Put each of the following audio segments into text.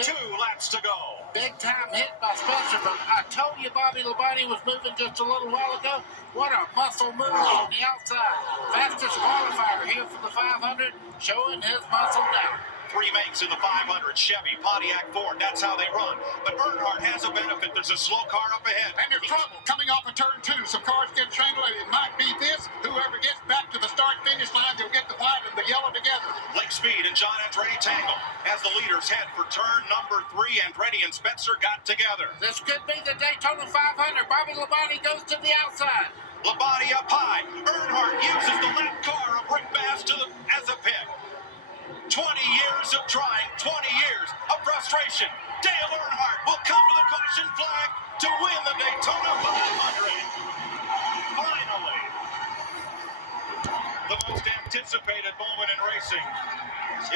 2 laps to go. Big time hit by Spencer, but I told you Bobby Labonte was moving just a little while ago. What a muscle move on the outside. Fastest qualifier here for the 500, showing his muscle now. 3 makes in the 500, Chevy, Pontiac, Ford, that's how they run. But Earnhardt has a benefit. There's a slow car up ahead. And there's trouble coming off of turn 2. Some cars get tangled. It might be this. Whoever gets back to the start-finish line, they'll get the white and the yellow together. Lake Speed and John Andretti tangle as the leaders head for turn number 3. Andretti and Spencer got together. This could be the Daytona 500. Bobby Labonte goes to the outside. Labonte up high. Earnhardt uses the lap car of Rick Bass as a pick. 20 years of trying, 20 years of frustration. Dale Earnhardt will come to the caution flag to win the Daytona 500. Finally, the most anticipated moment in racing.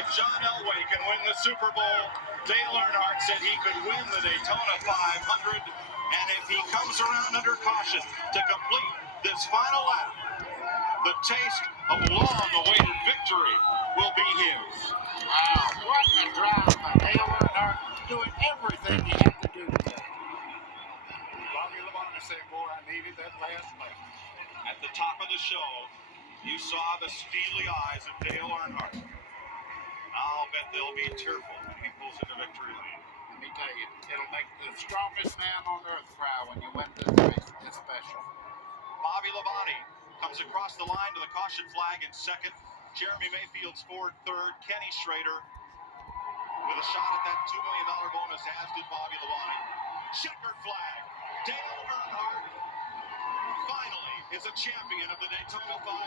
If John Elway can win the Super Bowl, Dale Earnhardt said he could win the Daytona 500. And if he comes around under caution to complete this final lap, the taste of long-awaited victory will be his. Wow, what a drive by Dale Earnhardt, doing everything he had to do today. Bobby Labonte said, boy, I needed that last lap. At the top of the show, you saw the steely eyes of Dale Earnhardt. I'll bet they'll be tearful when he pulls into victory lane. Let me tell you, it'll make the strongest man on earth cry when you win this race. It's special. Bobby Labonte comes across the line to the caution flag in second. Jeremy Mayfield's Ford third. Kenny Schrader with a shot at that $2 million bonus, as did Bobby Labonte. Checkered flag. Dale Earnhardt finally is a champion of the Daytona 500.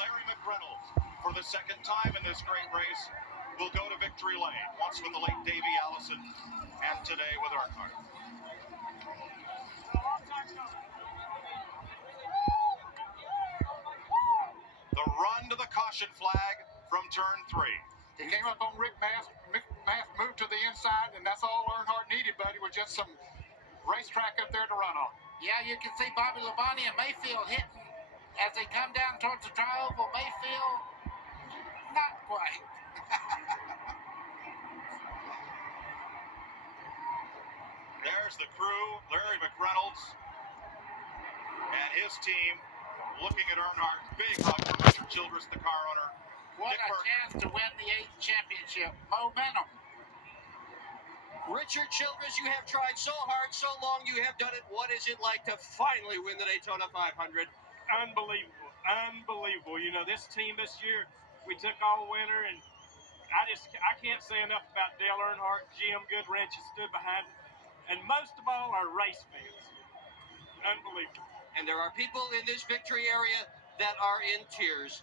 Larry McReynolds, for the second time in this great race, will go to victory lane. Once with the late Davey Allison, and today with Earnhardt. The run to the caution flag from turn 3. He came up on Rick Bass. Rick Bass moved to the inside, and that's all Earnhardt needed, buddy, was just some racetrack up there to run on. Yeah, you can see Bobby Labonte and Mayfield hitting as they come down towards the tri-oval. Mayfield, not quite. There's the crew, Larry McReynolds and his team looking at Earnhardt. Big hug for Richard Childress, the car owner. What a chance to win the 8th championship. Momentum. Richard Childress, you have tried so hard, so long, you have done it. What is it like to finally win the Daytona 500? Unbelievable. Unbelievable. You know, this team this year, we took all winter, and I can't say enough about Dale Earnhardt, Jim Goodwrench has stood behind him, and most of all, our race fans. Unbelievable. And there are people in this victory area that are in tears.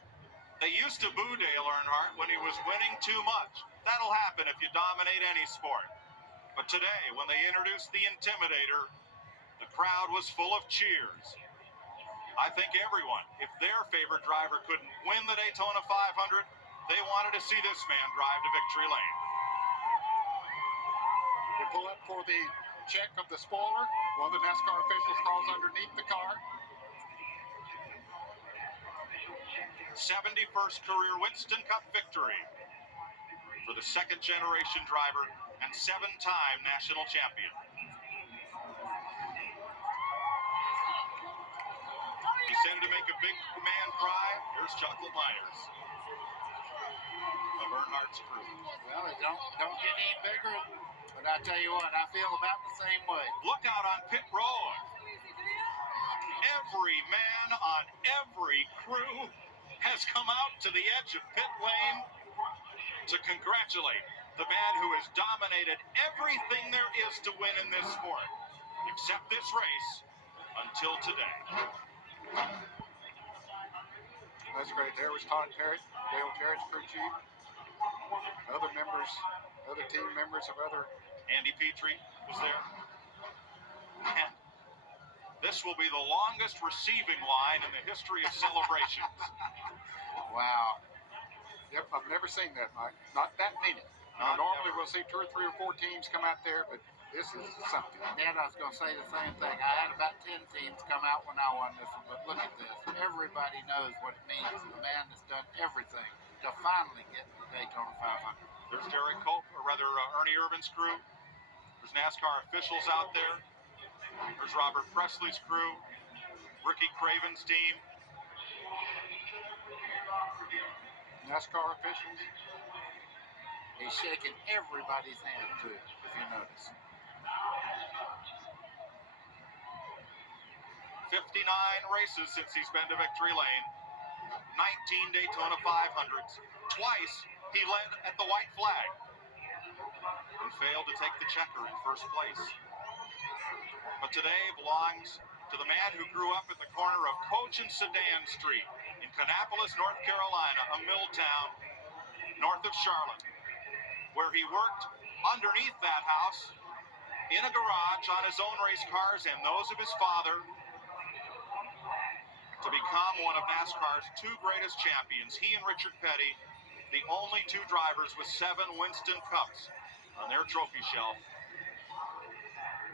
They used to boo Dale Earnhardt when he was winning too much. That'll happen if you dominate any sport. But today, when they introduced the Intimidator, the crowd was full of cheers. I think everyone, if their favorite driver couldn't win the Daytona 500, they wanted to see this man drive to victory lane. We pull up for the check of the spoiler. One of the NASCAR officials crawls underneath the car. 71st career Winston Cup victory for the second-generation driver and 7-time national champion. He said to make a big man cry. Here's Chocolate Myers of Earnhardt's crew. Well, it don't get any bigger, but I tell you what, I feel about the same way. Look out on pit road. Every man on every crew has come out to the edge of pit lane to congratulate the man who has dominated everything there is to win in this sport, except this race, until today. That's great. There was Todd Parrott, Dale Jarrett's crew chief, other members, other team members of other. Andy Petrie was there. And this will be the longest receiving line in the history of celebrations. Wow. Yep, I've never seen that, Mike. Not that many. Normally we'll see 2 or 3 or 4 teams come out there, but This is something. Dad, I was going to say the same thing. I had about 10 teams come out when I won this one, but look at this. Everybody knows what it means to the man that's done everything to finally get the Daytona 500. There's Derek Cope, or rather Ernie Irvin's crew. There's NASCAR officials out there. There's Robert Presley's crew. Ricky Craven's team. NASCAR officials. He's shaking everybody's hand, too, if you notice. 59 races since he's been to victory lane. 19 Daytona 500s. Twice he led at the white flag and failed to take the checker in first place. But today belongs to the man who grew up at the corner of Coach and Sedan Street in Kannapolis, North Carolina, a mill town north of Charlotte, where he worked underneath that house in a garage on his own race cars and those of his father to become one of NASCAR's two greatest champions. He and Richard Petty, the only two drivers with 7 Winston Cups on their trophy shelf.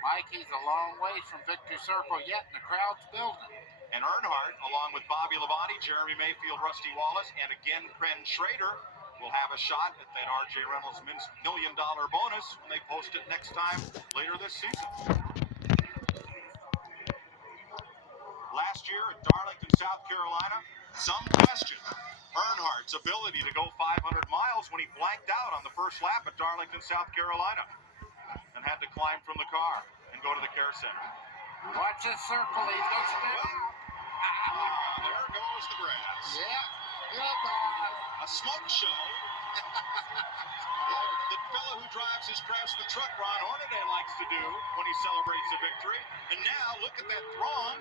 Mike, he's a long way from Victory Circle yet, and the crowd's building. And Earnhardt, along with Bobby Labonte, Jeremy Mayfield, Rusty Wallace, and again Ken Schrader, will have a shot at that R.J. Reynolds $1 million bonus when they post it next time later this season. Last year at Darlington, South Carolina, some question Earnhardt's ability to go 500 miles when he blanked out on the first lap at Darlington, South Carolina, and had to climb from the car and go to the care center. Watch this circle. He's going to step. There goes the grass. Yeah. Good ball. A smoke show. Like the fellow who drives his Craftsman truck, Ron Hornaday, likes to do when he celebrates a victory. And now, look at that throng.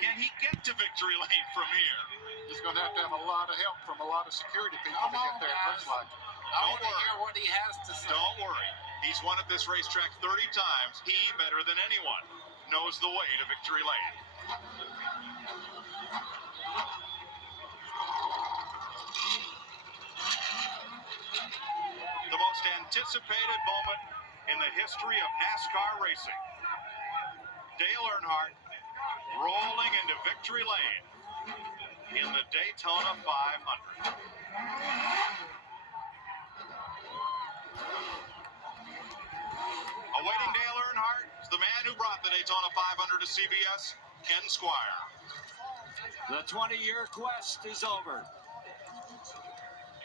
Can he get to victory lane from here? He's going to have a lot of help from a lot of security people to get there, it looks like. I want to hear what he has to say. Don't worry. He's won at this racetrack 30 times. He, better than anyone, knows the way to victory lane. The most anticipated moment in the history of NASCAR racing. Dale Earnhardt rolling into victory lane in the Daytona 500. Awaiting Dale Earnhardt is the man who brought the Daytona 500 to CBS, Ken Squire. The 20-year quest is over.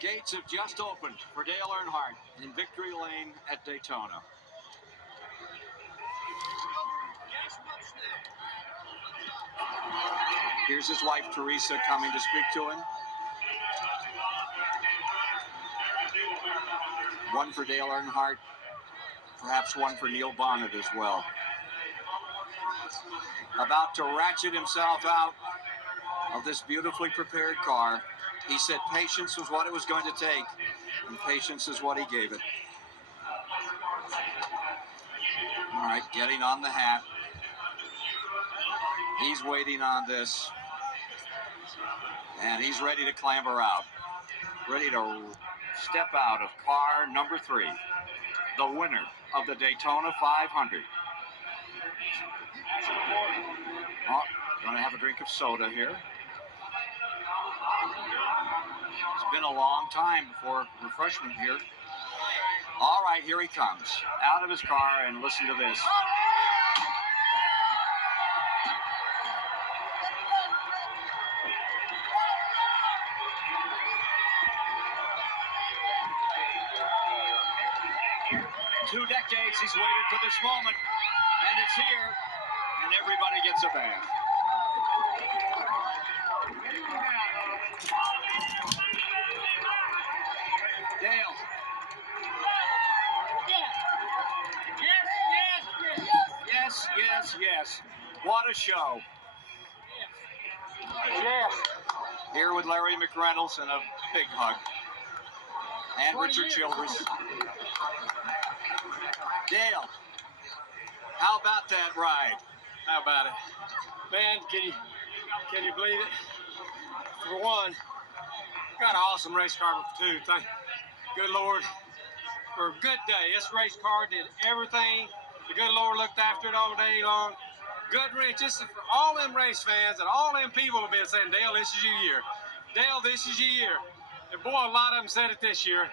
Gates have just opened for Dale Earnhardt in victory lane at Daytona. Here's his wife, Teresa, coming to speak to him. One for Dale Earnhardt, perhaps one for Neil Bonnet as well. About to ratchet himself out of this beautifully prepared car. He said patience was what it was going to take, and patience is what he gave it. All right, getting on the hat. He's waiting on this, and he's ready to clamber out, ready to step out of car number 3, the winner of the Daytona 500. Oh, gonna have a drink of soda here. It's been a long time before refreshment here. All right, here he comes out of his car, and listen to this. Two decades he's waited for this moment, and it's here, and everybody gets a bath. Dale. Yes. What a show. Yes. Here with Larry McReynolds and a big hug. And Richard Childress. Dale, how about that ride? How about it? Man, can you believe it? For one, got an awesome race car. For two, thank good Lord for a good day. This race car did everything The good Lord looked after it all day long. Good wrench. This is for all them race fans and all them people have been saying, Dale, this is your year. Dale, this is your year. And boy, a lot of them said it this year.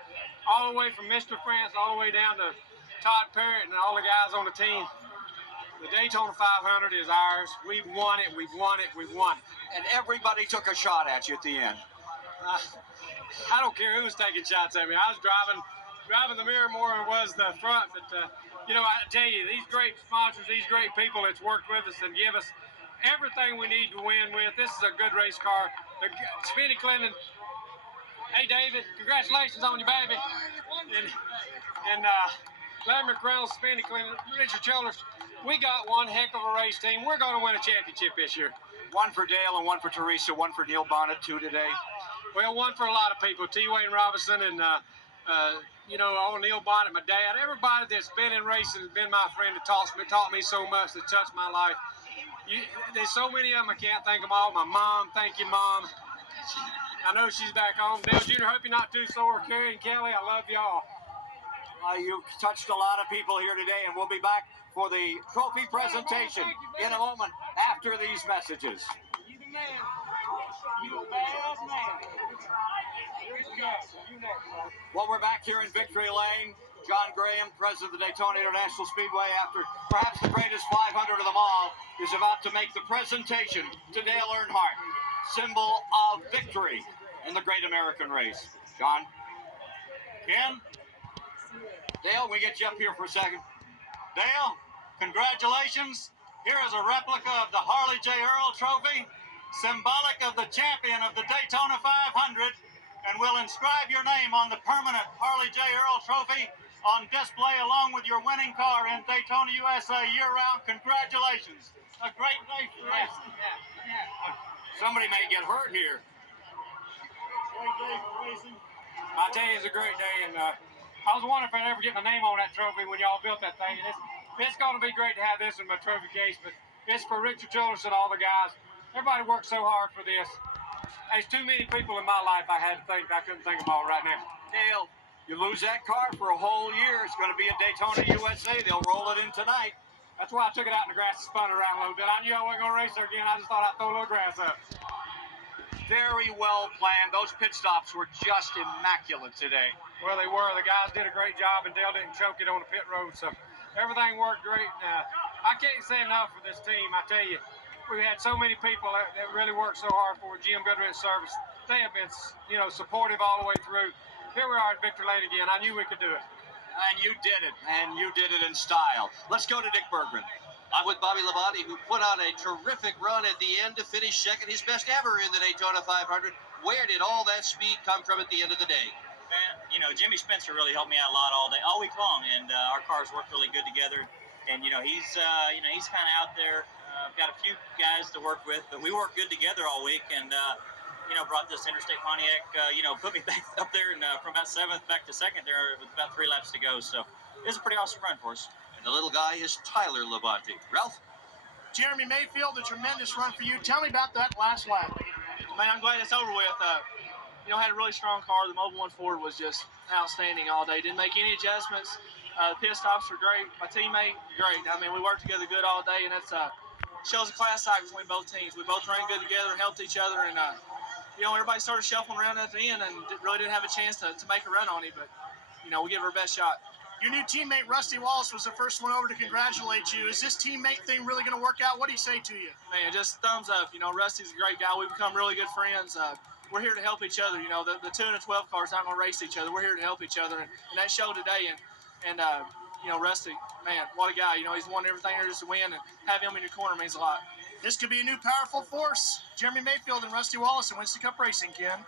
All the way from Mr. France all the way down to Todd Parrott and all the guys on the team. The Daytona 500 is ours. We've won it. We've won it. We've won it. And everybody took a shot at you at the end. I don't care who was taking shots at me. I was driving the mirror more than it was the front. But, you know, I tell you, these great sponsors, these great people that's worked with us and give us everything we need to win with. This is a good race car. Speedy Clinton. Hey, David, congratulations on your baby. And Larry McReynolds, Speedy Clinton, Richard Childers, we got one heck of a race team. We're going to win a championship this year. One for Dale and one for Teresa, one for Neil Bonnet, two today. Well, one for a lot of people. T. Wayne Robinson and, you know, Neil Bonnet, my dad. Everybody that's been in racing has been my friend that taught me so much, that touched my life. There's so many of them, I can't thank them all. My mom, thank you, Mom. I know she's back home. Dale Jr., hope you're not too sore. Carrie and Kelly, I love y'all. You've touched a lot of people here today, and we'll be back for the trophy presentation in a moment after these messages. You the man. You a badass man. Well, we're back here in Victory Lane. John Graham, president of the Daytona International Speedway, after perhaps the greatest 500 of them all, is about to make the presentation to Dale Earnhardt, symbol of victory in the Great American Race. John? Ken? Dale, we get you up here for a second. Dale, congratulations. Here is a replica of the Harley J. Earl Trophy, symbolic of the champion of the Daytona 500, and we'll inscribe your name on the permanent Harley J. Earl Trophy on display along with your winning car in Daytona, USA year-round. Congratulations. A great day for racing. Somebody may get hurt here. Great day for racing. I tell you, it's a great day, and I was wondering if I'd ever get my name on that trophy when y'all built that thing. And it's going to be great to have this in my trophy case, but it's for Richard Childers and all the guys. Everybody worked so hard for this. There's too many people in my life I had to think. I couldn't think of them all right now. Dale, you lose that car for a whole year. It's going to be in Daytona, USA. They'll roll it in tonight. That's why I took it out in the grass and spun it around a little bit. I knew I wasn't going to race there again. I just thought I'd throw a little grass up. Very well planned. Those pit stops were just immaculate today. Well, they were. The guys did a great job, and Dale didn't choke it on the pit road, so everything worked great. I can't say enough for this team. I tell you, we had so many people that really worked so hard for Jim Goodrich Service. They have been, you know, supportive all the way through. Here we are at Victory Lane again. I knew we could do it. And you did it, and you did it in style. Let's go to Dick Berggren. I'm with Bobby Labonte, who put on a terrific run at the end to finish second, his best ever in the Daytona 500. Where did all that speed come from at the end of the day? And, you know, Jimmy Spencer really helped me out a lot all week long, and our cars worked really good together. And he's kind of out there. I've got a few guys to work with, but we worked good together all week, and brought this Interstate Pontiac. Put me back up there, and from about 7th back to 2nd there with about 3 laps to go. So it was a pretty awesome run for us. And the little guy is Tyler Labonte. Ralph? Jeremy Mayfield, a tremendous run for you. Tell me about that last lap. Man, I'm glad it's over with. Had a really strong car. The Mobil 1 Ford was just outstanding all day. Didn't make any adjustments. The pit stops were great. My teammate, great. I mean, we worked together good all day, and that's shows a class act between both teams. We both ran good together, helped each other, and everybody started shuffling around at the end and really didn't have a chance to make a run on it. But we gave it our best shot. Your new teammate, Rusty Wallace, was the first one over to congratulate you. Is this teammate thing really going to work out? What do you say to you? Man, just thumbs up. Rusty's a great guy. We've become really good friends. We're here to help each other. The 2 and the 12 cars aren't going to race each other. We're here to help each other, and that showed today. And Rusty, man, what a guy. He's won everything here just to win, and have him in your corner means a lot. This could be a new powerful force. Jeremy Mayfield and Rusty Wallace in Winston Cup Racing, Ken.